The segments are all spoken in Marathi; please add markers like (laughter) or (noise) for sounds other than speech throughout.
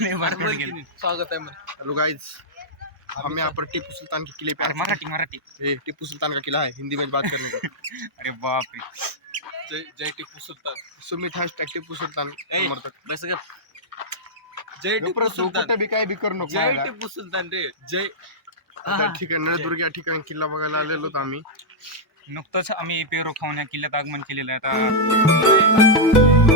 गेलं. स्वागत आहे मग हेलो गाइस हम यहाँ पर टीपू सुल्तान के किले पे अरे मराठी मराठी. ये टीपू सुल्तान का किला है हिंदी में बात करने का (laughs) अरे बाप रे जय जय टिपू सुलतान. सुमित हैशटॅग टीपू सुल्तान समर्थक. बस ग जय टिपू सुलतान. कुठे बी काय बी करू नको जय. टिपू सुलतान रे. जय. आता ठीक आहे नळदुर्ग या ठिकाणी किल्ला बघायला आलेलो होतो आम्ही. नुकतंच आम्ही पेरो खाऊन या किल्ल्यात आगमन केलेलं आहे आता.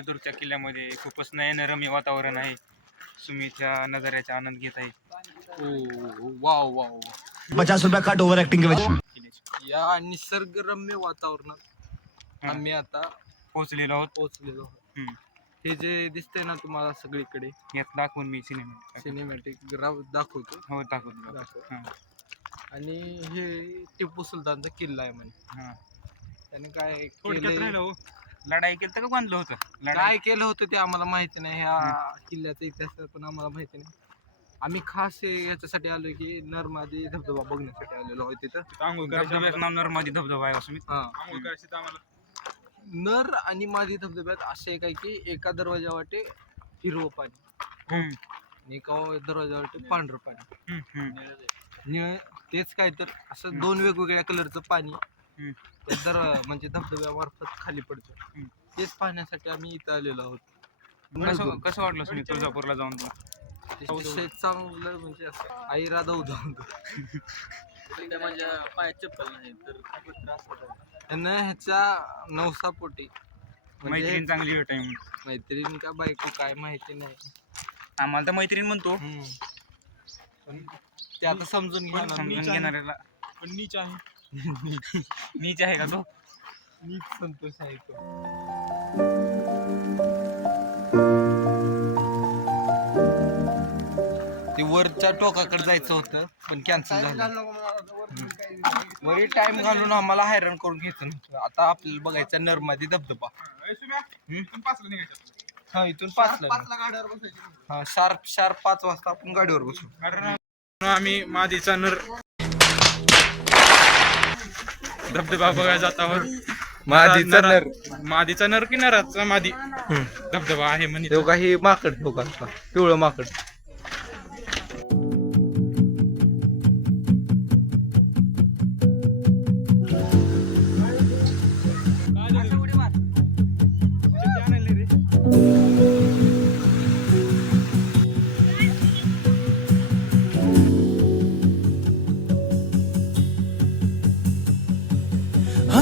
प्रकारे नळदुर्गच्या किल्ल्यामध्ये खूपच नयनरम्य वातावरण आहे. सुमीच्या नजाऱ्याचा आनंद घेत आहे. ओ वाव वाव पचास रुपया कट ओवर एक्टिंग के वजह किल्ल्याची. या निसर्गरम्य वातावरणात हा. आम्ही आता पोहोचलेलो आहोत. पोहोचलेलो आहोत. हम्म. हे जे दिसतंय ना तुम्हाला सगळीकडे यात दाखवून मी सिनेमा सिनेमॅटिक ग्राफ दाखवतो. हो दाखवतो. दाखव. हां. आणि हे टिपू सुलतानचा किल्ला आहे म्हणे. हां. त्याने काय थोडक्यात केलंय- राहिलं हो. लढाई केलं तर का बांधलं होतं? काय लढाई केलं होतं ते आम्हाला माहिती नाही. ह्या किल्ल्याचा इतिहास पण आम्हाला माहिती नाही. आम्ही खास हे याच्यासाठी आलो की नरमादी धबधबा बघण्यासाठी आलेलो आहोत तिथं. नाव नरमादी धबधबा आहे असं मी हा. नर आणि मादी धबधब्यात असे काय की एका दरवाजा वाटे हिरवं पाणी. हम्म, आणि एका दरवाजा वाटे पांढरं पाणी. हम्म, हम्म. निळ तेच काय तर असं दोन वेगवेगळ्या कलरचं पाणी त्या दर म्हणजे धबधब्यामार्फत खाली पडतं. तेच पाहण्यासाठी आम्ही इथं आलेलो आहोत कसं. कसं वाटलं सुमित तुळजापूरला जाऊन तुला? चांगलं म्हणजे असं आई राधा उदाहरण माझ्या पायात चप्पल नाही तर खूपच त्रास होत आहे. त्यानं ह्याच्या नवसापोटी म्हणजे मैत्रीण चांगली भेट आहे म्हणून. मैत्रीण का बायको काय माहिती नाही आम्हाला तर मैत्रीण म्हणतो हम्म. पण ते आता समजून घ्या ना. समजून घेणाऱ्याला पण नीच आहे (laughs) नीच आहे का तो? नीच संतोष आहे तो. ते वरच्या टोकाकडे जायचं होतं पण कॅन्सल झालं. वरी टाइम घालून आम्हाला हैराण करून घ्यायचं नव्हतं. आता आपल्याला बघायचा नर्मदी धबधबा. हा इथून पाच हा शार्प शार्प पाच वाजता आपण गाडीवर बसू. आम्ही मादीचा नर धबधबा बघायला जात आहोत. मादीचा नर मादीचा नर की नराचा मादी. धबधबा आहे म्हणे तो. काही माकड तो का पिवळं माकड.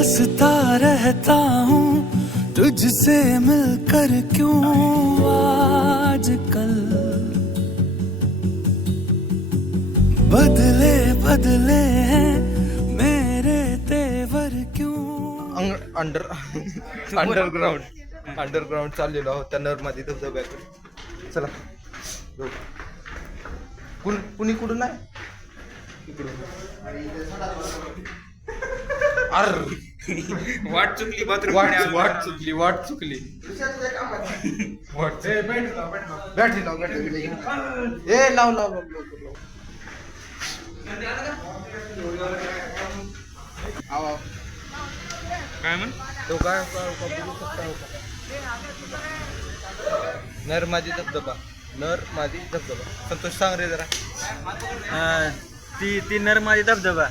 हंसता रहता हूँ तुझसे मिलकर क्यों आजकल? बदले बदले हैं मेरे तेवर क्यों? अंडर अंडरग्राऊंड अंडरग्राऊंड चाललेलो आहोत त्या नरमादी धबधब्याकडे चला. कुण कुणी कुठून आहे? अर (laughs) वाट चुकली बाथरूम वाट वाट चुकली वाट चुकली. वाट बॅटरी लाव बॅटरी ए लाव लाव लाव. आव. काय म्हण? तो काय? नर मादी धबधबा नर मादी धबधबा. संतोष सांग रे जरा. ती ती नरमादी धबधबा.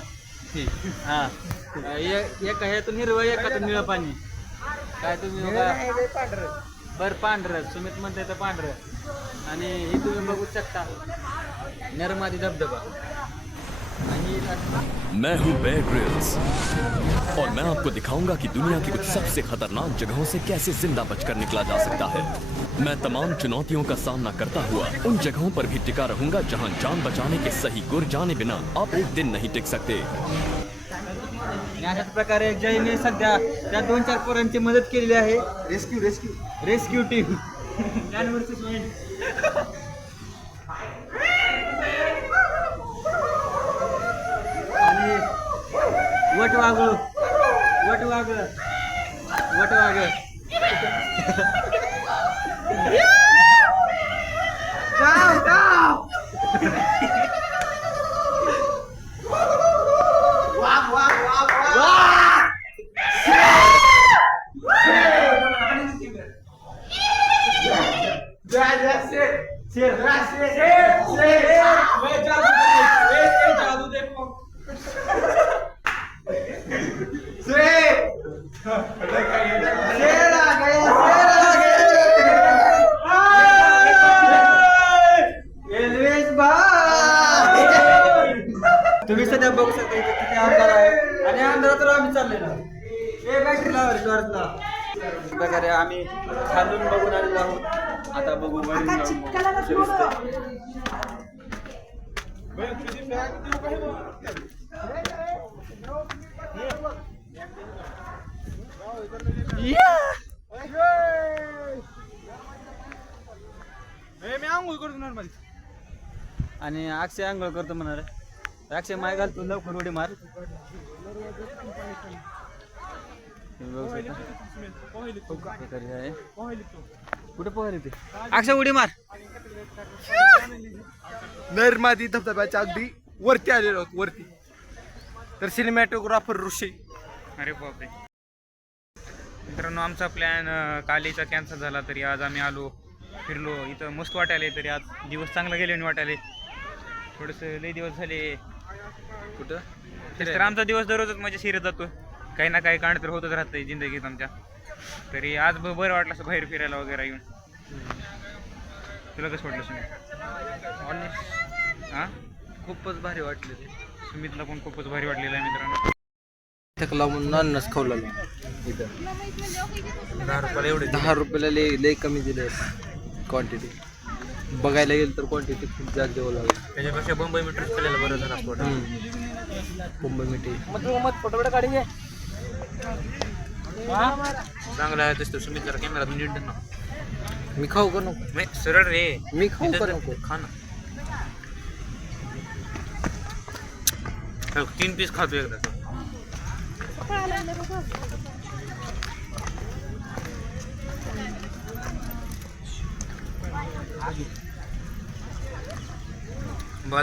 ठीक हा. एक ह्यातून हिरवं एकातून निळं पाणी काय तुम्ही बघा बर पांढरं. सुमित म्हणते तर पांढरं. आणि हे तुम्ही बघू शकता. नरमादी धबधबा. मैं हूँ बेयर ग्रिल्स और मैं आपको दिखाऊँगा कि दुनिया की कुछ सबसे खतरनाक जगहों से कैसे ज़िंदा बचकर निकला जा सकता है। मैं तमाम चुनौतियों का सामना करता हुआ उन जगहों पर भी टिका रहूँगा जहाँ जान बचाने के सही गुर जाने बिना आप एक दिन नहीं टिक सकते। आणि अशाच प्रकारे जयने सध्या त्या दोन चार पोरांची मदत केलेली आहे. रेस्क्यू रेस्क्यू रेस्क्यू टीम आणि वट वागळू वट वागळ वट वागळ तुम्ही सध्या बघू शकता इथे किती अंधार आहे आणि अंधारात आम्ही चाललेलो ए बॅटरी लावा टॉर्चला प्रकारे आम्ही खालून बघून आलेलो आहोत आता बघू जाऊन बघू. कसं दिसतंय. आणि अक्षय आंघोळ करतो आहे. अक्षय माय घालतो लवकर उडी मार तुम्ही बघू शकता. प्रकारे आहे. कुठे पोहायला ते अक्षय उडी मार. नरमादी धबधब्याच्या अगदी वरती आलेलो आहोत वरती. तर सिनेमॅटोग्राफर ऋषी. अरे बापरे. मित्रांनो आमचा प्लॅन कालीचा कॅन्सल झाला तरी आज आम्ही आलो फिरलो. इथं मस्त वाटायले तरी आज. दिवस चांगला गेले आणि वाटायले थोडंसं लई दिवस झाले. कुठं? तर आमचा दिवस दररोजच म्हणजे शिरत जातो काही ना काही कांड तर होतच राहतंय जिंदगीत आमच्या. तरी आज ब- बरं वाटलं असं बाहेर फिरायला वगैरे येऊन. तुला कसं वाटलं सुमित? हां? खूपच भारी वाटले ते. सुमितला पण खूपच भारी वाटलेलं आहे मित्रांनो. थकला म्हणून इथं. दहा रुपयाला एवढे दहा रुपयाला लय लय कमी दिले क्वांटिटी बघायला गेलं तर क्वांटिटी खूप जास्त द्यावं लागेल. त्याच्यापेक्षा बंबई मीटर केलेलं बरं झालं असं वाटतं. कुंभ मिठी चांगला आहे तसं सुमित जरा कॅमेरा नीट ना मी खाऊ का नको? नाही सरळ रे. मी खाऊ का नको? खा ना. तीन पीस खातो एकदा.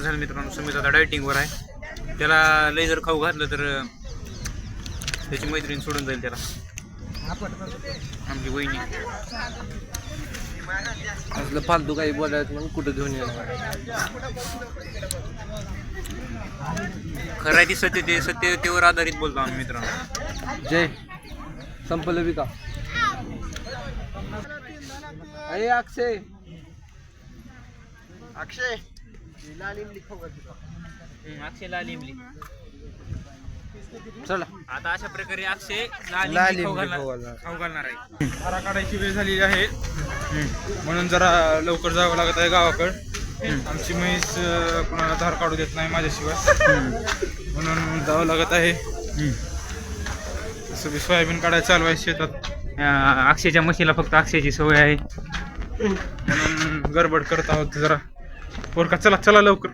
झालं मित्रांनो सुमित आता डायटिंगवर आहे. त्याला लय जर खाऊ घातलं तर त्याची मैत्रीण सोडून जाईल त्याला. आमची वहिनी. असलं फालतू काही बोलायचं म्हणून कुठं घेऊन येणार? खरं आहे ती सत्यते सत्यतेवर आधारित बोलतो आम्ही मित्रांनो. जय. संपलं बी का? अरे अक्षय. अक्षय. हम्म, अक्षय लाल इमली. चला. आता अशा प्रकारे अक्षय लाल खाऊ घालणार. खाऊ आहे. धारा काढायची वेळ झालेली आहे. म्हणून जरा लवकर जावं लागत आहे गावाकडे. आमची म्हैस अं, कुणाला धार काढू देत नाही माझ्याशिवाय. म्हणून जावं लागत आहे. तसं बी सोयाबीन काढायला चालू आहे शेतात. अं, अक्षयच्या म्हशीला फक्त अक्षयची सवय आहे. म्हणून गडबड करत आहोत जरा. पोरका चला चला लवकर.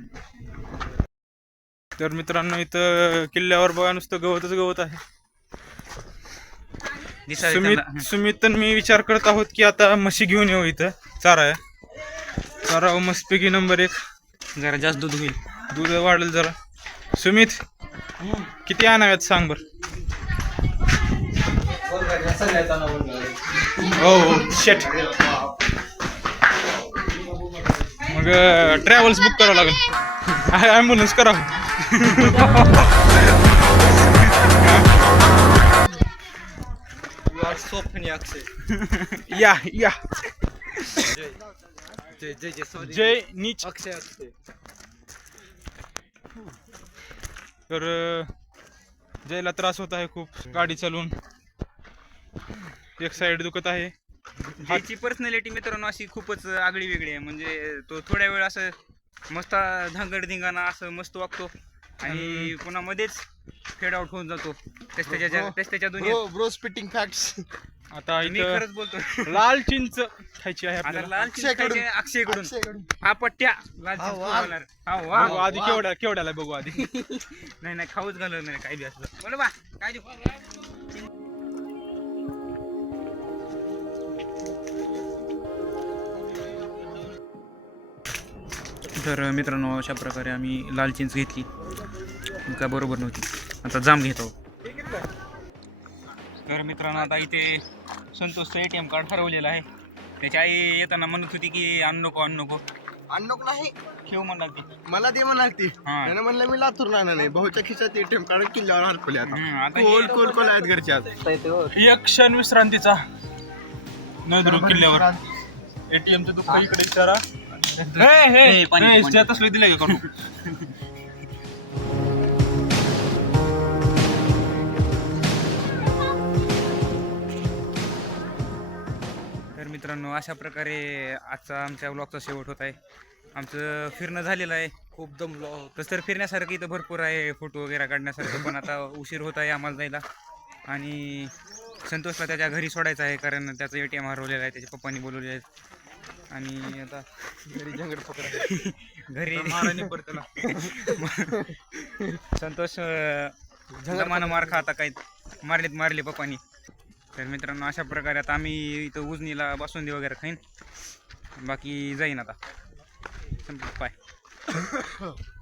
तर मित्रांनो इथं किल्ल्यावर बघा नुसतं गवतच गवत आहे. सुमित सुमित मी विचार करत आहोत की आता म्हशी घेऊन येऊ इथं. चारा चारा मस्तपैकी नंबर एक. जरा जास्त दूध होईल. दूध वाढेल जरा. सुमित किती आणाव्यात सांग बर? हो हो शेट मग ट्रॅव्हल्स बुक करावं लागेल. ॲम्ब्युलन्स करा स्वप्नी अक्षय या या. जय जय जय सॉरी जय नीच. अक्षय अक्षय तर अं, जयला त्रास होत आहे खूप. गाडी चालवून एक साईड दुखत आहे. त्याची पर्सनॅलिटी मित्रांनो अशी खूपच आगळी वेगळी आहे. म्हणजे तो थोड्या वेळ असं मस्त धांगड धिंगाणा असं मस्त वागतो. आणि पुन्हा मध्येच फेड आउट होऊन जातो. तेच त्याच्या तेच त्याच्या दुनियेत. ब्रो ब्रो स्पिटिंग फॅक्ट्स आता मी इथं खरंच बोलतो. लाल चिंच खायची आहे आता आपल्याला. लाल चिंच अक्षयकडून. अक्षयकडून. हा पट्ट्या. लाल चिंच वा. हा बघू वा आधी केवढ्या केवढ्याला बघू आधी. (laughs) नाही नाही खाऊच घालणार नाही काय बी असलं. बोला बा काय देऊ तर मित्रांनो अशा प्रकारे आम्ही लाल चिंच घेतली. काय बरोबर नव्हती. आता जाम घेतो. तर मित्रांनो आता इथे संतोषचं ए टी एम कार्ड हरवलेलं आहे. त्याची आई येताना म्हणत होती की आणू नको आणू नको. अण्णोक नाही. ठेव म्हणला ती मला दे म्हणाल ती. हा. त्यानं म्हणलं मी लातूर आणणार नाही. भाऊच्या खिशात एटीएम कार्ड किल्ल्यावर हरपले हम्म, आता आता कोल हे- कोल कोल आहेत घरचे आज? एक क्षण विश्रांतीचा. नळदुर्ग किल्ल्यावर. एटीएमचं दुःख इकडे विचारा. ए, पाणी, पाणी. स्टेटस दिलं का करू? तर मित्रांनो अशा प्रकारे आजचा आमच्या ब्लॉगचा शेवट होत आहे. आमचं फिरणं झालेलं आहे. खूप दमलो तसं तर फिरण्यासारखं इथं भरपूर आहे फोटो वगैरे काढण्यासारखं पण आता उशीर होत आहे आम्हाला जायला. आणि संतोषला त्याच्या घरी सोडायचं आहे कारण त्याचं ए टी एम हरवलेलं आहे त्याच्या पप्पांनी बोलवले आहेत आणि आता घरी झंगड पकडा (laughs) घरी. परतला (laughs) संतोष जमानं मार खा आता काही. मारलेत मारले पप्पानी. तर मित्रांनो अशा प्रकारे आता आम्ही इथं उजनीला बासुंदी वगैरे खाईन. बाकी जाईन आता. संपलं पाय (laughs)